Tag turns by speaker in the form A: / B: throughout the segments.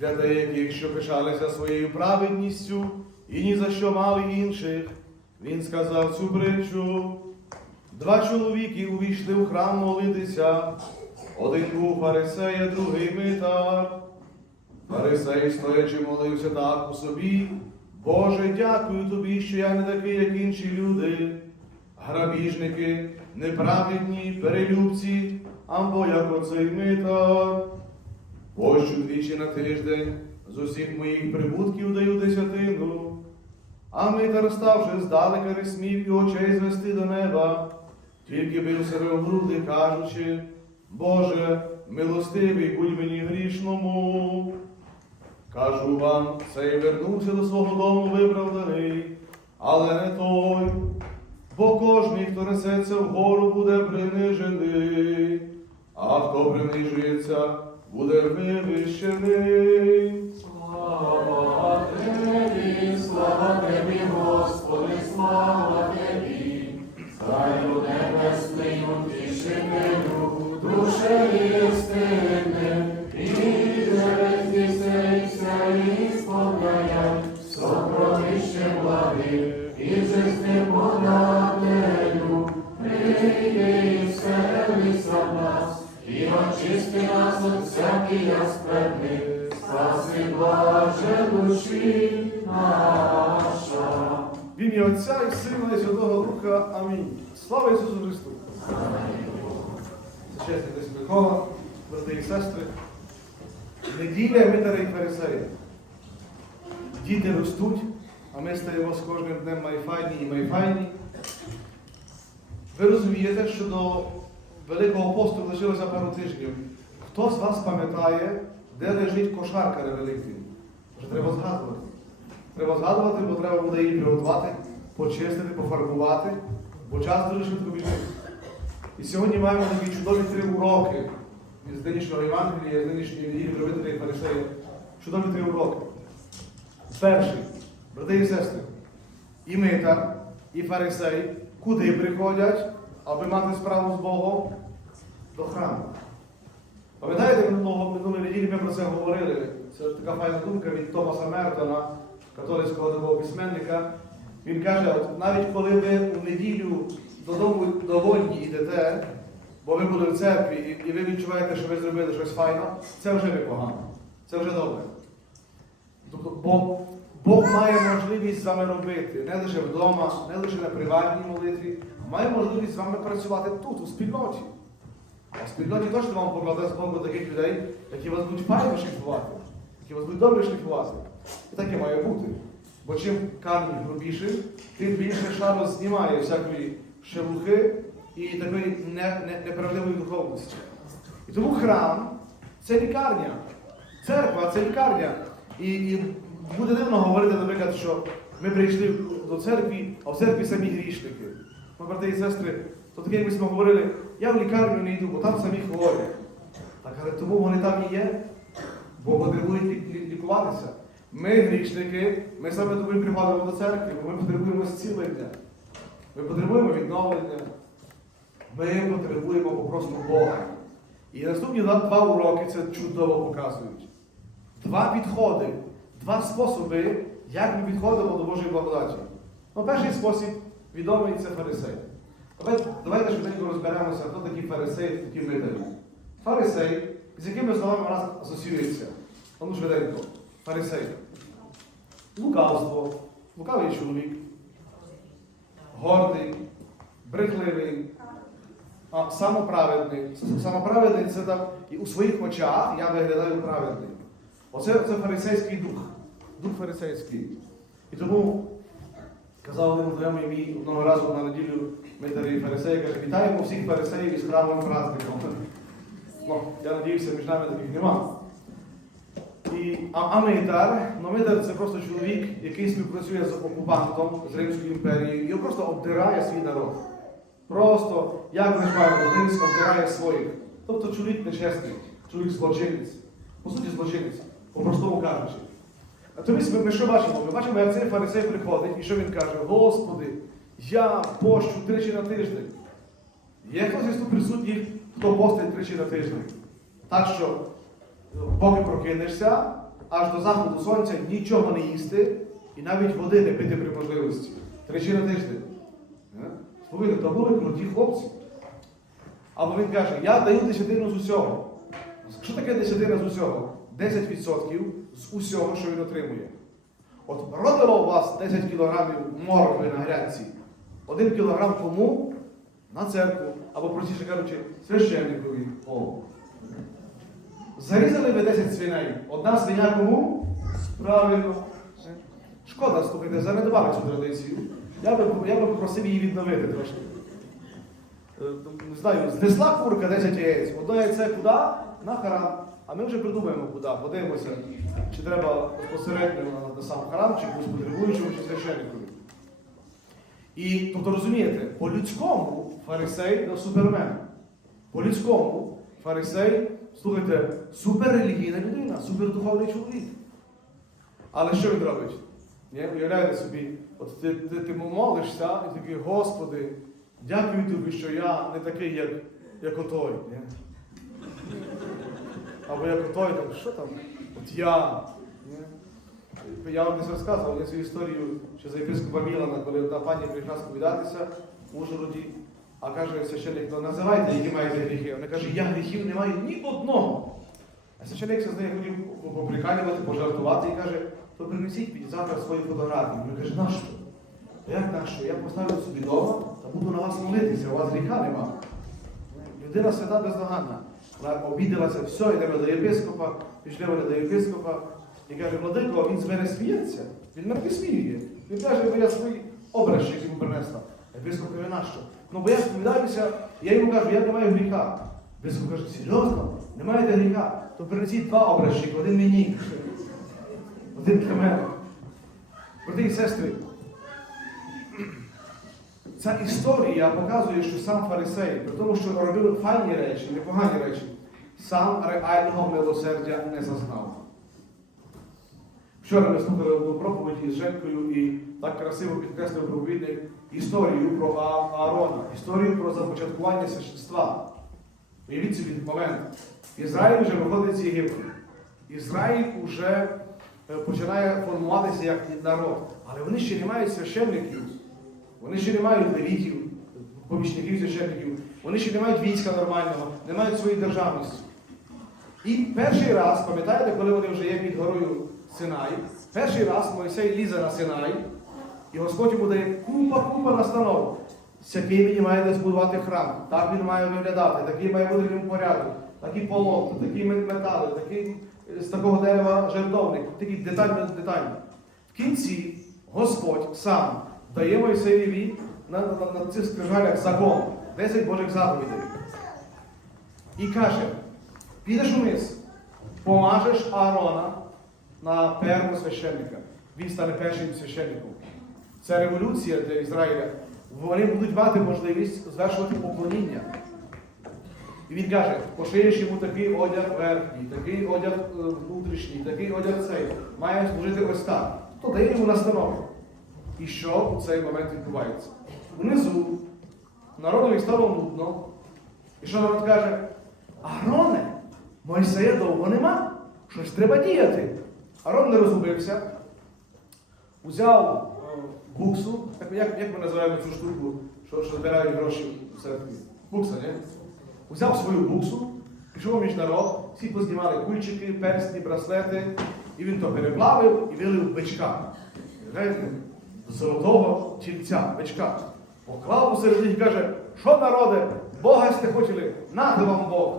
A: для деяких, що пишалися своєю праведністю і ні за що мали інших. Він сказав цю притчу. Два чоловіки увійшли у храм молитися. Один був фарисей, а другий митар. Фарисей, стоячи, молився так у собі. Боже, дякую тобі, що я не такий, як інші люди. Грабіжники, неправедні, перелюбці, або як оцей митар. Пощу двічі на тиждень, з усіх моїх прибутків даю десятину. А митар, ставши здалека, не смів і очей звести до неба, тільки бив себе в груди, кажучи, Боже, милостивий будь мені грішному. Кажу вам, цей вернувся до свого дому виправданий, але не той, бо кожний, хто несеться вгору, буде принижений, а хто принижується, буде вивищений.
B: Слава Тобі, слава Тобі, Господи, слава Тобі, Царю небесний, утішителю, душею істини, і через і сповняя, сокровище благи, і жизни подателю, прийди і очисти нас от всяких аспектів, спаси Боже душі наша.
A: В ім'я Отця і Сина і Святого Духа. Амінь. Слава Ісусу Христу! Чесні десь Микола, брати і сестри. Неділя митаря і фарисея. Діти ростуть, а ми стаємо з кожним днем майфайні і майфайні. Ви розумієте, що до Великого посту лишилося пару тижнів. Хто з вас пам'ятає, де лежить кошарка на Вже треба згадувати. Треба згадувати, бо треба буде її приготувати, почистити, пофарбувати, бо час дуже швидко біжить. І сьогодні маємо такі чудові три уроки з нинішнього Євангелія, з нинішньої правителя і фарисея. Чудові три уроки. Перший, брати і сестри, і митар, і фарисей, куди приходять, аби мати справу з Богом? До храму. Пам'ятаєте, минулого минулої неділі ми про це говорили. Це така файна думка від Томаса Мертона, католицького такого письменника. Він каже, от навіть коли ви у неділю додому довольні йдете, бо ви були в церкві, і, і ви відчуваєте, що ви зробили щось файне, це вже непогано. Це вже добре. Тобто, бо Бог має можливість з вами робити не лише вдома, не лише на приватній молитві, а має можливість з вами працювати тут, у спільноті. А в спільноті точно вам покладе з Богу таких людей, які вас будуть файно шліфувати, які вас будуть добре шліфувати. І таке має бути. Бо чим камінь грубіший, тим більше шару знімає всякої шелухи і такої не- не- неправдивої духовності. І тому храм це лікарня. Церква це лікарня. І, і буде дивно говорити, наприклад, що ми прийшли до церкви, а в церкві самі грішники. Ми, брати і сестри, то таке якось ми говорили, я в лікарню не йду, бо там самі хворі. Так, але тому вони там і є, бо потребують лі- лі- лікуватися. Ми грішники, ми саме тому і приходимо до церкви, бо ми потребуємо зцілення. Ми потребуємо відновлення. Ми потребуємо попросту Бога. І наступні два уроки це чудово показують. Два підходи, два способи, як ми підходимо до Божої благодаті. Ну, перший спосіб відомий це фарисей. Давайте, швиденько розберемося, хто такі фарисеї, хто такі митарі. Фарисей, з якими словами у нас асоціюється? Ну, швиденько. Фарисей. Лукавство, лукавий чоловік, гордий, брехливий, а, самоправедний. Самоправедний це так, і у своїх очах я виглядаю праведним. Оце це фарисейський дух. Дух фарисейський. І тому казав один знайомий мій одного разу на неділю митарі фарисеї, каже, вітаємо всіх фарисеїв із храмовим праздником. Ну, я надіюся, між нами таких нема. І, а, а митар, ну митар це просто чоловік, який співпрацює з окупантом, з Римською імперією, і просто обдирає свій народ. Просто, як кажуть, Римська обдирає своїх. Тобто чоловік нечесний, чоловік злочинець. По суті, злочинець, по-простому кажучи. Тобі ми, ми що бачимо? Ми бачимо, як цей фарисей приходить, і що він каже? Господи, я пощу тричі на тиждень. Є хтось із тут присутніх, хто постить тричі на тиждень. Так що, поки прокинешся, аж до заходу сонця нічого не їсти і навіть води не пити при можливості. Тричі на тиждень. Е? Слухайте, то були круті хлопці. Або він каже, я даю десятину з усього. Що таке десятина з усього? 10% з усього, що він отримує. От родило у вас 10 кілограмів моркви на грядці. Один кілограм кому? На церкву. Або, простіше кажучи, священникові. О. Зарізали ви 10 свиней. Одна свиня кому? Правильно. Шкода, слухайте, занедбали цю традицію. Я би, я би попросив її відновити трошки. Е, Не знаю, знесла курка 10 яєць. Одне яйце куди? На харам. А ми вже придумаємо куди. Подивимося, чи треба безпосередньо на, на сам харам, чи комусь потребуючому, чи священникові. І тобто розумієте, по-людському фарисей ну, супермен. По-людському фарисей, слухайте, суперрелігійна людина, супердуховний чоловік. Але що він робить? Уявляєте собі, от ти, ти, ти молишся і такий, Господи, дякую тобі, що я не такий, як, як отой. Ні? Або як отой, там, що там? От я. Ні? Я вам десь розказував я цю історію, що за єпископа Мілана, коли одна пані прийшла сповідатися в Ужгороді, а каже священник, ну називайте, які маєте гріхи. Вона каже, я гріхів не маю ні одного. А священник з нею хотів поприкалювати, пожартувати і каже, то принесіть мені завтра свої фотографії. Він каже, нащо? «Та Як нащо? Я поставлю собі вдома буду на вас молитися, у вас гріха нема. Людина свята бездоганна. Вона обідалася, все, йдемо до єпископа, пішли вони до єпископа і каже, владико, він з мене сміється. Він мене висміює. Він каже, бо я свої образчик йому принесла. Єпископ каже, нащо? Ну бо я сповідаюся, я йому кажу, я не маю гріха. Єпископ каже, серйозно? Не маєте гріха? То принесіть два образчики, один мені, один для мене. Брати і сестри, Ця історія показує, що сам фарисей, при тому, що робив файні речі, непогані речі, сам реального милосердя не зазнав. Вчора ми слухали одну проповіді з Женкою і так красиво підкреслив проповідник історію про Аарона, історію про започаткування священства. Уявіть собі момент. Ізраїль вже виходить з Єгипту. Ізраїль вже е, починає формуватися як народ. Але вони ще не мають священників. Вони ще не мають левітів, помічників священників, вони ще не мають війська нормального, не мають своєї державності. І перший раз, пам'ятаєте, коли вони вже є під горою Синай, перший раз Мойсей лізе на Синай, і Господь йому дає купа-купа настанов. Яким він має збудувати храм, так він має виглядати, такий має бути в порядок, такі полотна, такі метали, такий е, з такого дерева жертовник, такі детально детально. В кінці Господь сам дає Мойсеєві на, на, на цих скрижалях закон, 10 Божих заповідей. І каже, підеш униз, помажеш Аарона на первого священника. Він стане першим священником. Це революція для Ізраїля. Вони будуть мати можливість звершувати поклоніння. І він каже, пошиєш йому такий одяг верхній, такий одяг е, внутрішній, такий одяг цей. Має служити ось так. То дає йому настанови. І що у цей момент відбувається? Внизу народові стало нудно. І що народ каже? Ароне, Мойсея довго нема. Щось треба діяти. Арон не розгубився, узяв е, буксу, як, як, ми називаємо цю штуку, що, що збирають гроші в? Букса, ні? Узяв свою буксу, пішов між народ, всі познімали кульчики, персні, браслети, і він то переплавив і вилив бичка. Золотого тільця, бичка. Поклав усередині і каже, що народи, Бога сте хотіли, нати вам Бог.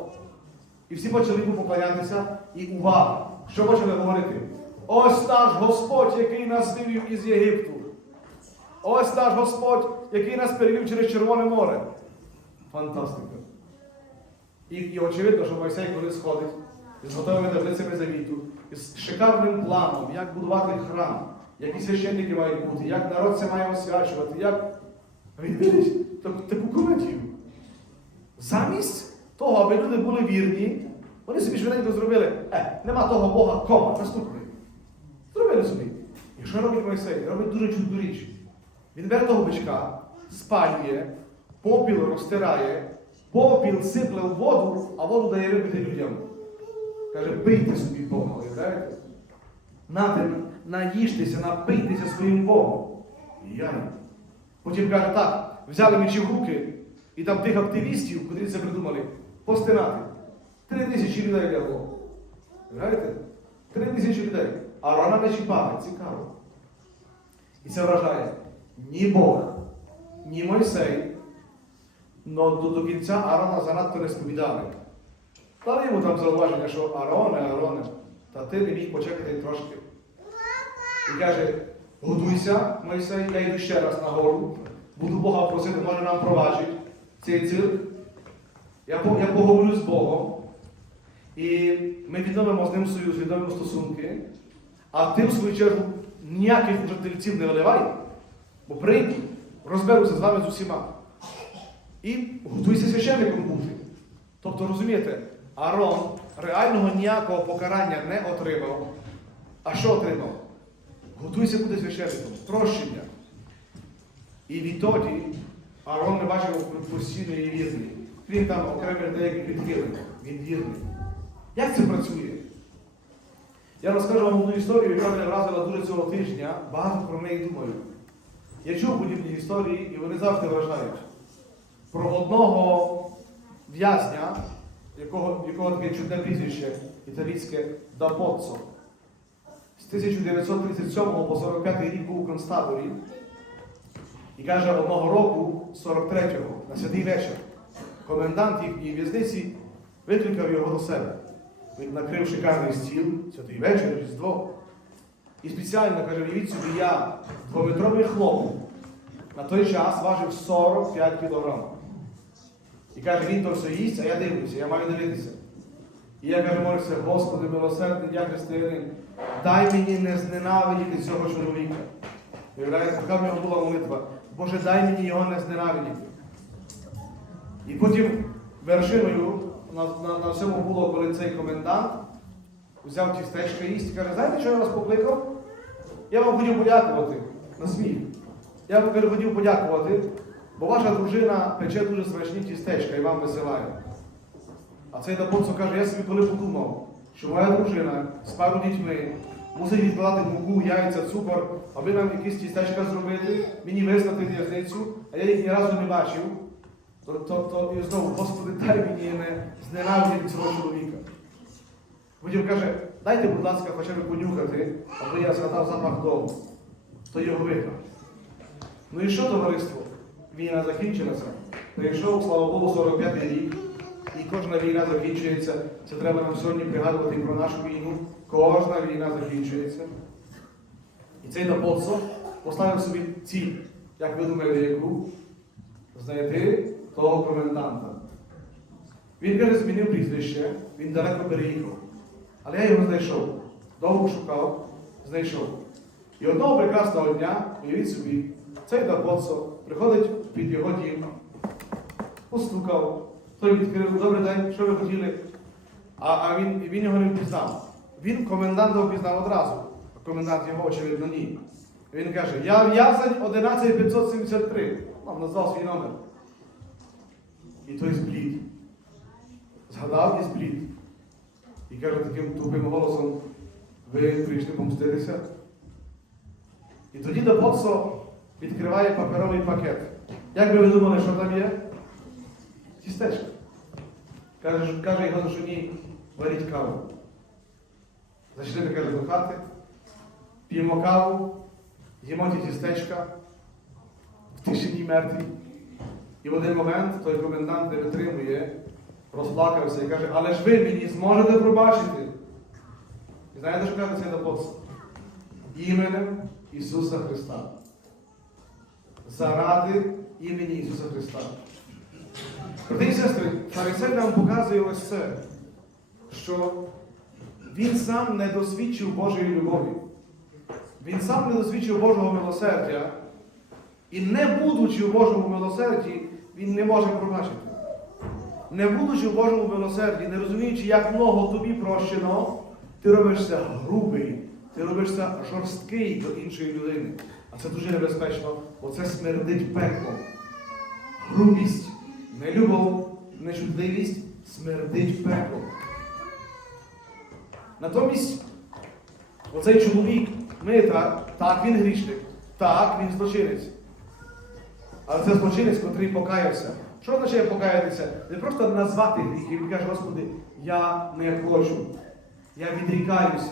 A: І всі почали йому поклонятися, і увага! Що почали говорити? Ось наш Господь, який нас вивів із Єгипту. Ось наш Господь, який нас перевів через Червоне море. Фантастика. І, і очевидно, що Мойсей, коли сходить з готовими таблицями завіту, із шикарним планом, як будувати храм, які священники мають бути, як народ це має освячувати, як. Таку, таку комедію. Замість того, аби люди були вірні, вони собі швиденько зробили, е, нема того Бога, кома, наступний. Зробили собі. І що робить Мойсей? Робить дуже чудну річ. Він бере того бичка, спалює, попіл розтирає, попіл сипле в воду, а воду дає випити людям. Каже, бийте собі Бога, уявляєте? нате, наїжтеся, напийтеся своїм Богом. І я. Потім каже, так, взяли мечі в руки, і там тих активістів, котрі це придумали, постинати. Три тисячі людей лягло. Знаєте? Три тисячі людей. А рана не чіпає, цікаво. І це вражає ні Бог, ні Мойсей, но до, до кінця Аарона занадто не сповідали. Дали йому там зауваження, що Аароне, Аароне, та ти не міг почекати трошки. І каже, готуйся, Мойсей, я йду ще раз на гору, буду Бога просити, може нам проважить цей цирк. Я, я поговорю з Богом. І ми відновимо з ним союз, відновимо стосунки. А ти, в свою чергу, ніяких уже тельців не виливай, бо прийду, розберуся з вами з усіма. І готуйся священником бути. Тобто, розумієте, Арон реального ніякого покарання не отримав. А що отримав? Готуйся бути священником, прощення. І відтоді Арон не бачив постійної вірний. Крім там окремих деяких відхилень. Він вірний. Як це працює? Я розкажу вам одну історію, яка мене вразила дуже цього тижня. Багато про неї думаю. Я чув подібні історії, і вони завжди вражають. Про одного в'язня, якого, якого таке чудне прізвище італійське Дапоццо. З 1937 по 45 рік був у концтаборі. І каже, одного року, 43-го, на святий вечір, комендант їхньої в'язниці викликав його до себе. Він накрив шикарний стіл, святий вечір, Різдво. І спеціально каже, уявіть собі, я двометровий хлоп, на той час важив 45 кілограмів. І каже, він то все їсть, а я дивлюся, я маю дивитися. І я кажу, молюся, Господи, милосердний, я християнин, дай мені не зненавидіти цього чоловіка. Така в нього була молитва. Боже, дай мені його не зненавидіти. І потім вершиною на, на, на всьому було, коли цей комендант взяв тістечко їсть і каже, знаєте, що я вас покликав? Я вам хотів подякувати на сміх. Я вам хотів подякувати, бо ваша дружина пече дуже смачні тістечка і вам висилає. А цей Дапоцо каже, я собі коли подумав, що моя дружина з пару дітьми мусить відкладати муку, яйця, цукор, аби нам якісь тістечка зробити, мені визнати в'язницю, а я їх ні разу не бачив. То, то, і знову, Господи, дай мені не зненавидіти цього чоловіка. Потім каже, дайте, будь ласка, хоча б понюхати, аби я згадав запах дому. То його виграв. Ну і що, товариство? Війна закінчилася. Прийшов, слава Богу, 45-й рік. Кожна війна закінчується. Це треба нам сьогодні пригадувати про нашу війну. Кожна війна закінчується. І цей Дапоцо поставив собі ціль, як ви думаєте, яку? Знайти того коменданта. Він каже, змінив прізвище, він далеко переїхав. Але я його знайшов. Довго шукав, знайшов. І одного прекрасного дня, уявіть собі, цей Дапоцо приходить під його дім, постукав, той відкрив, добрий день, що ви хотіли? А, а він, він його не впізнав. Він коменданта впізнав одразу, а комендант його, очевидно, ні. Він каже, я в'язань 11573. Нам назвав свій номер. І той зблід. Згадав і зблід. І каже таким тупим голосом, ви прийшли помститися. І тоді Дапоцо відкриває паперовий пакет. Як би ви думали, що там є? Тістечко. Каже, каже його дружині, варіть каву. Зайшли, каже, до хати, п'ємо каву, їмо ті тістечка, в тишині мертві. І в один момент той комендант не витримує, розплакався і каже, але ж ви мені зможете пробачити. І знаєте, що каже цей апостол? Іменем Ісуса Христа. Заради імені Ісуса Христа. Брати і сестри, фарисей нам показує ось це, що він сам не досвідчив Божої любові. Він сам не досвідчив Божого милосердя. І не будучи в Божому милосерді, він не може пробачити. Не будучи в Божому милосерді, не розуміючи, як много тобі прощено, ти робишся грубий, ти робишся жорсткий до іншої людини. А це дуже небезпечно, бо це смердить пеклом. Грубість, нелюбов, нечутливість смердить пеклом. Натомість Оцей чоловік, митар, так, він грішник, так, він злочинець. Але це злочинець, котрий покаявся. Що означає покаятися? Не просто назвати гріх. Він каже, Господи, я не хочу. Я відрікаюся.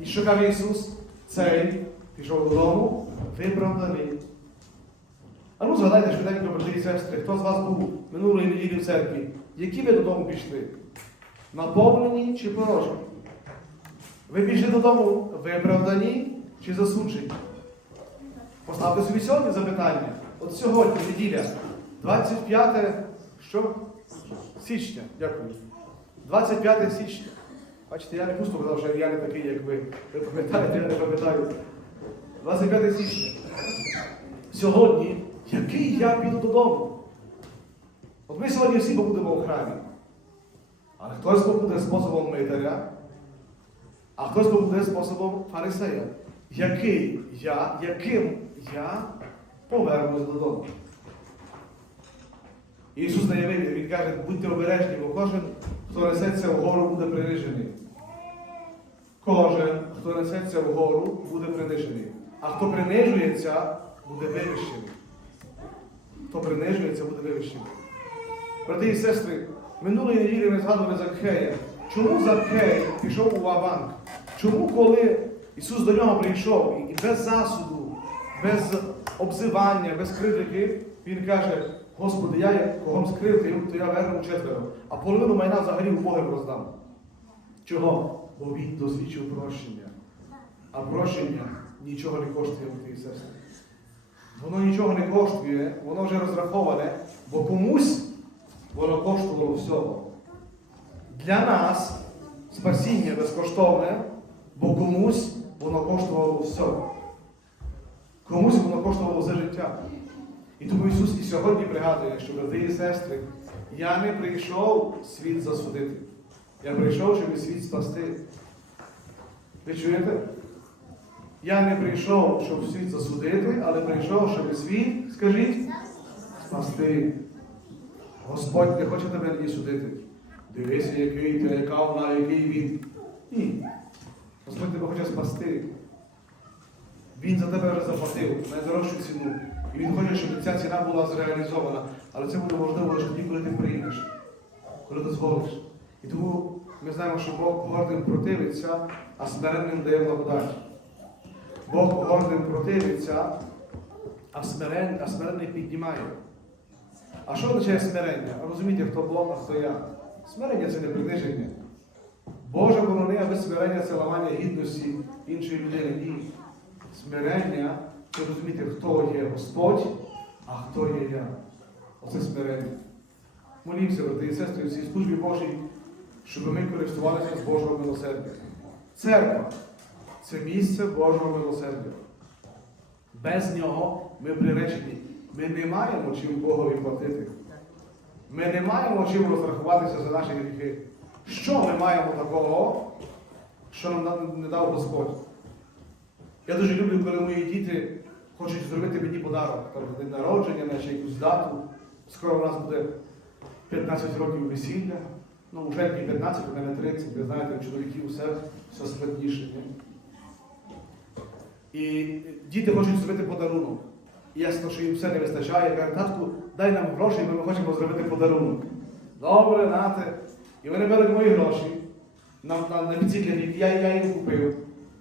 A: І що каже Ісус? Цей пішов додому, виправданий. А ну згадайте, швиденько, брати і сестри, хто з вас був минулої неділі в церкві? Які ви додому пішли? Наповнені чи порожні? Ви пішли додому виправдані чи засуджені? Поставте собі сьогодні запитання. От сьогодні, неділя, 25 що? січня. Дякую. 25 січня. Бачите, я не пусто казав, що я не такий, як ви. Ви пам'ятаєте, я не пам'ятаю. 25 січня. Сьогодні, який я піду додому? От ми сьогодні всі побудемо в храмі. Але хтось побуде способом митаря, а хтось побуде способом фарисея. Який я, яким я повернусь додому? Ісус дає вибір, Він каже, будьте обережні, бо кожен, хто несеться вгору, буде принижений. Кожен, хто несеться вгору, буде принижений. А хто принижується, буде вивищений. Хто принижується, буде вивищений. Брати і сестри, минулої неділі ми згадували Закхея. Чому Закхей пішов у Ваванк? Чому, коли Ісус до нього прийшов і без засуду, без обзивання, без критики, Він каже, Господи, я як когось скривдив, то я верну четверо, а половину майна взагалі в Богом роздам. Чого? Бо він дозвічив прощення. А прощення нічого не коштує, брати і сестри. Воно нічого не коштує, воно вже розраховане, бо комусь воно коштувало всього. Для нас спасіння безкоштовне, бо комусь воно коштувало всього. Комусь воно коштувало все життя. І тому Ісус і сьогодні пригадує, що брати і сестри, я не прийшов світ засудити. Я прийшов, щоб світ спасти. Ви чуєте? Я не прийшов, щоб світ засудити, але прийшов, щоб світ, скажіть, спасти. Господь не хоче тебе ні судити. Дивися, який ти, яка вона, який він. Ні. Господь тебе хоче спасти. Він за тебе вже заплатив найдорожчу ціну. І він хоче, щоб ця ціна була зреалізована. Але це буде можливо лише тоді, коли ти приймеш, коли дозволиш. І тому ми знаємо, що Бог гордим противиться, а смиренним дає благодать. Бог гордим противиться, а, смирен, а смиренний піднімає. А що означає смирення? Розумієте, хто Бог, а хто я? Смирення це не приниження. Боже борони, аби смирення це ламання гідності іншої людини. Ні. Смирення це розуміти, хто є Господь, а хто є я. Оце смирення. Молімося, брати і сестри, в цій службі Божій, щоб ми користувалися з Божого милосердя. Церква це місце Божого милосердя. Без нього ми приречені. Ми не маємо чим Богові платити. Ми не маємо чим розрахуватися за наші гріхи. Що ми маємо такого, що нам не дав Господь? Я дуже люблю, коли мої діти хочуть зробити мені подарок, там день народження, на ще якусь дату. Скоро у нас буде 15 років весілля. Ну, вже не 15, у мене 30, ви знаєте, у чоловіків все, все складніше. Ні? І діти хочуть зробити подарунок. І ясно, що їм все не вистачає. Кажуть, татку, дай нам гроші, бо ми хочемо зробити подарунок. Добре, нате. І вони беруть мої гроші на, на, на які я, я їм купив.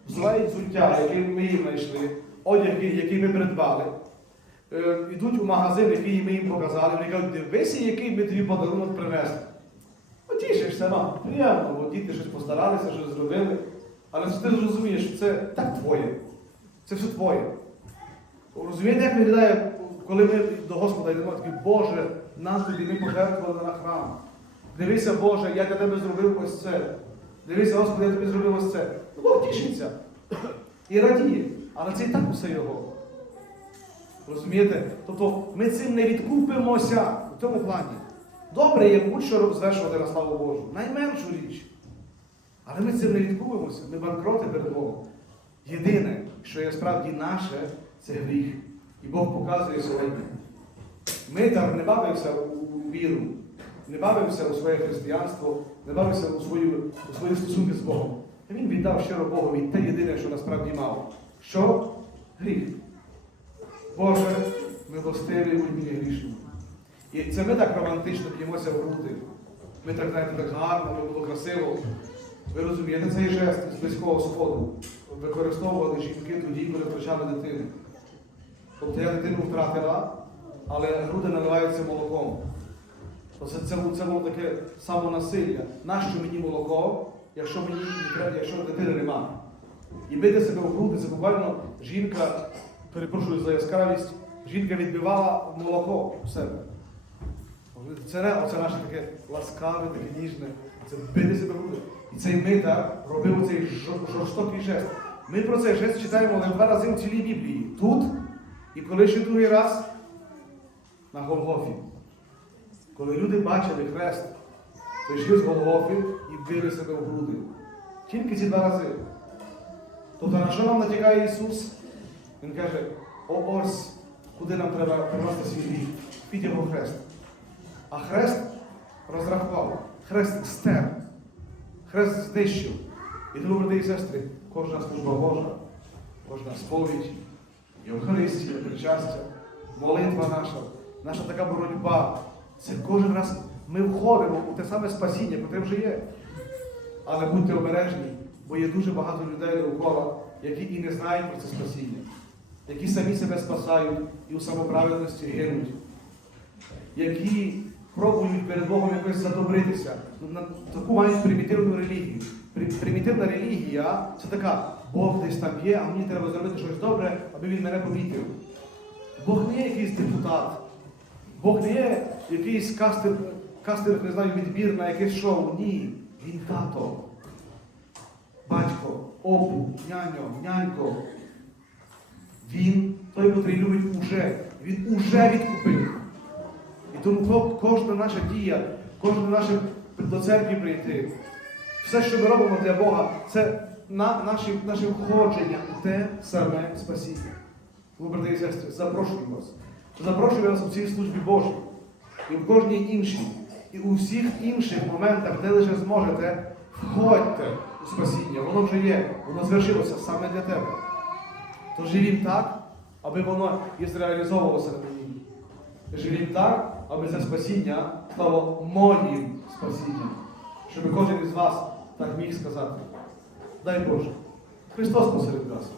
A: Взувають взуття, яке ми їм знайшли, одяг, який ми придбали. Е, йдуть у магазин, який ми їм показали, вони кажуть, дивися, який ми тобі подарунок принесли. Потішишся, ну, приємно, бо діти щось постаралися, щось зробили. Але ти зрозумієш, що це так твоє. Це все твоє. Розумієте, як виглядає, коли ми до Господа йдемо, такі, Боже, нам тобі ми пожертвували на храм. Дивися, Боже, я для тебе зробив ось це. Дивися, Господи, я тобі зробив ось це. Ну, Бог тішиться і радіє. Але це і так усе його. Розумієте? Тобто ми цим не відкупимося в цьому плані. Добре є будь-що звершувати на славу Божу. Найменшу річ. Але ми цим не відкупимося, ми банкроти перед Богом. Єдине, що є справді наше, це гріх. І Бог показує сьогодні. Ми там не бавимося у віру, не бавимося у своє християнство, не бавимося у свої, у свої стосунки з Богом. Він віддав щиро Богові те єдине, що насправді мав. Що? Гріх. Боже, милостивий у мені грішному. І це ми так романтично б'ємося в груди. Ми так, знаєте, так гарно, ми було красиво. Ви розумієте, цей жест з близького сходу використовували жінки тоді, коли втрачали дитину. Тобто я дитину втратила, але груди наливаються молоком. Це, це, це було таке самонасилля. Нащо мені молоко, якщо мені якщо дитини нема? І бити себе в груди, це буквально жінка, перепрошую за яскравість, жінка відбивала молоко в себе. Це, оце наше таке ласкаве, таке ніжне. Це бити себе в груди. І цей митар робив цей жорстокий жест. Ми про цей жест читаємо два рази в цілій Біблії. Тут і коли ще другий раз на Голгофі. Коли люди бачили хрест, прийшли з Голгофи і били себе в груди. Тільки ці два рази. Тобто на що нам натякає Ісус? Він каже, о ось куди нам треба приносити свій. Під його хрест. А хрест розрахував, хрест стер, хрест знищив. І тому, брати і сестри, кожна служба Божа, кожна сповідь, Євхаристія, причастя, молитва наша, наша така боротьба. Це кожен раз ми входимо у те саме спасіння, яке вже є. Але будьте обережні, бо є дуже багато людей довкола, які і не знають про це спасіння, які самі себе спасають і у самоправедності гинуть, які пробують перед Богом якось задобритися. На таку мають примітивну релігію. При- Примітивна релігія це така, Бог десь там є, а мені треба зробити щось добре, аби він мене помітив. Бог не є якийсь депутат. Бог не є якийсь кастер, кастер, не знаю, відбір на якесь шоу. Ні. Він тато. Батько, опу, няньо, нянько. Він той, котрий любить уже. Він уже відкупив. І тому кожна наша дія, кожне наше до церкви прийти, все, що ми робимо для Бога, це на, наші, наше входження у те саме спасіння. Брати і сестри, запрошуємо вас. Запрошуємо вас у цій службі Божій. І в кожній іншій. І у всіх інших моментах, де лише зможете, входьте у спасіння. Воно вже є, воно звершилося саме для тебе. То живім так, аби воно і зреалізовувалося на мені. Живім так, аби це спасіння стало моїм спасінням. Щоб кожен із вас так міг сказати. Дай Боже. Христос посеред нас.